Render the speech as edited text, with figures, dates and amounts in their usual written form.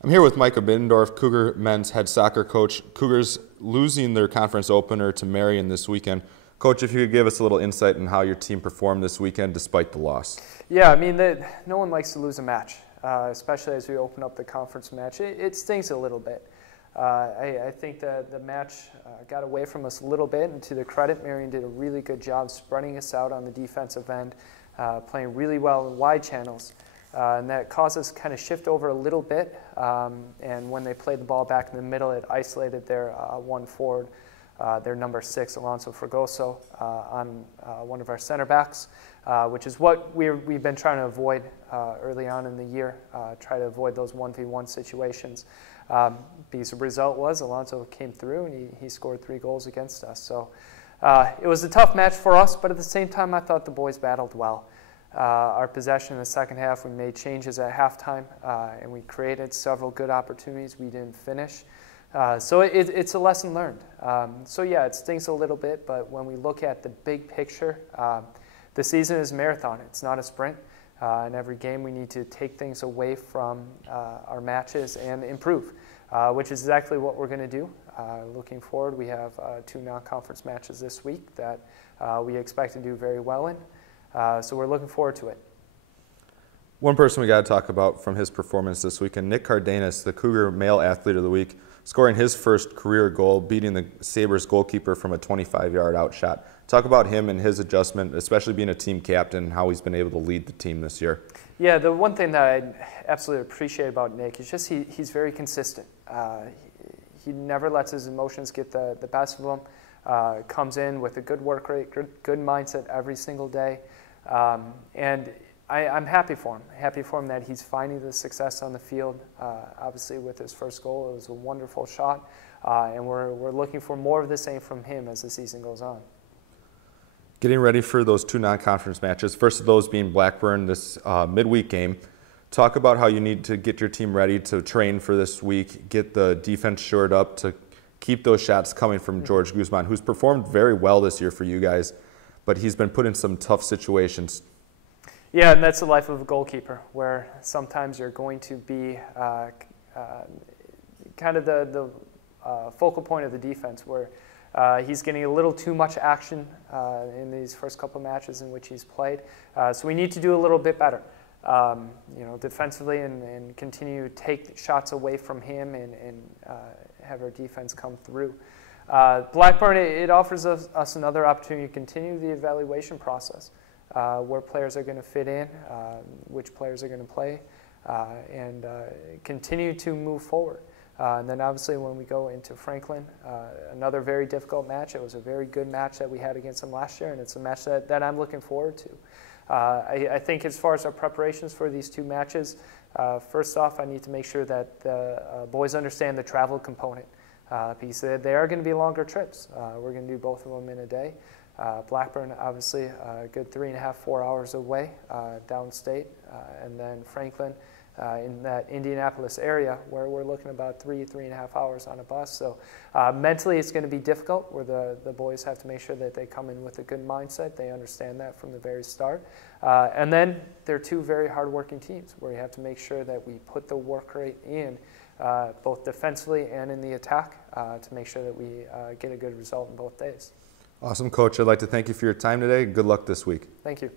I'm here with Micah Middendorf, Cougar men's head soccer coach. Cougars losing their conference opener to Marion this weekend. Coach, if you could give us a little insight on how your team performed this weekend despite the loss. Yeah, I mean, no one likes to lose a match, especially as we open up the conference match. It stings a little bit. I think that the match got away from us a little bit, and to their credit, Marion did a really good job spreading us out on the defensive end, playing really well in wide channels. And that caused us to kind of shift over a little bit. And when they played the ball back in the middle, it isolated their one forward, their number 6, Alonso Fragoso, on one of our center backs, which is what we've been trying to avoid early on in the year, try to avoid those 1v1 situations. Because the result was Alonso came through and he scored 3 goals against us. So it was a tough match for us, but at the same time, I thought the boys battled well. Our possession in the second half, we made changes at halftime, and we created several good opportunities we didn't finish. So it's a lesson learned. So yeah, it stings a little bit, but when we look at the big picture, the season is a marathon. It's not a sprint. In every game, we need to take things away from our matches and improve, which is exactly what we're going to do. Looking forward, we have 2 non-conference matches this week that we expect to do very well in. So we're looking forward to it. One person we got to talk about from his performance this weekend, Nick Cardenas, the Cougar Male Athlete of the Week, scoring his first career goal, beating the Sabres goalkeeper from a 25-yard outshot. Talk about him and his adjustment, especially being a team captain, and how he's been able to lead the team this year. Yeah, the one thing that I absolutely appreciate about Nick is just he's very consistent. He never lets his emotions get the best of him. Comes in with a good work rate, good mindset every single day. And I'm happy for him. Happy for him that he's finding the success on the field. Obviously, with his first goal, it was a wonderful shot. And we're looking for more of the same from him as the season goes on. Getting ready for those 2 non-conference matches, first of those being Blackburn, this midweek game. Talk about how you need to get your team ready to train for this week, get the defense shored up to keep those shots coming from George Guzman, who's performed very well this year for you guys, but he's been put in some tough situations. Yeah, and that's the life of a goalkeeper, where sometimes you're going to be kind of the focal point of the defense, where he's getting a little too much action in these first couple of matches in which he's played. So we need to do a little bit better, defensively, and continue to take shots away from him and have our defense come through. Blackburn, it offers us another opportunity to continue the evaluation process, where players are going to fit in, which players are going to play, and continue to move forward. And then obviously when we go into Franklin, another very difficult match. It was a very good match that we had against them last year, and it's a match that I'm looking forward to. I think as far as our preparations for these 2 matches, first off, I need to make sure that the boys understand the travel component, because they are going to be longer trips. We're going to do both of them in a day. Blackburn, obviously, a good 3.5, 4 hours away downstate, and then Franklin in that Indianapolis area, where we're looking about 3.5 hours on a bus. So mentally, it's going to be difficult, where the boys have to make sure that they come in with a good mindset. They understand that from the very start. And then they're 2 very hard-working teams, where you have to make sure that we put the work rate in, both defensively and in the attack, to make sure that we get a good result in both days. Awesome, Coach. I'd like to thank you for your time today. Good luck this week. Thank you.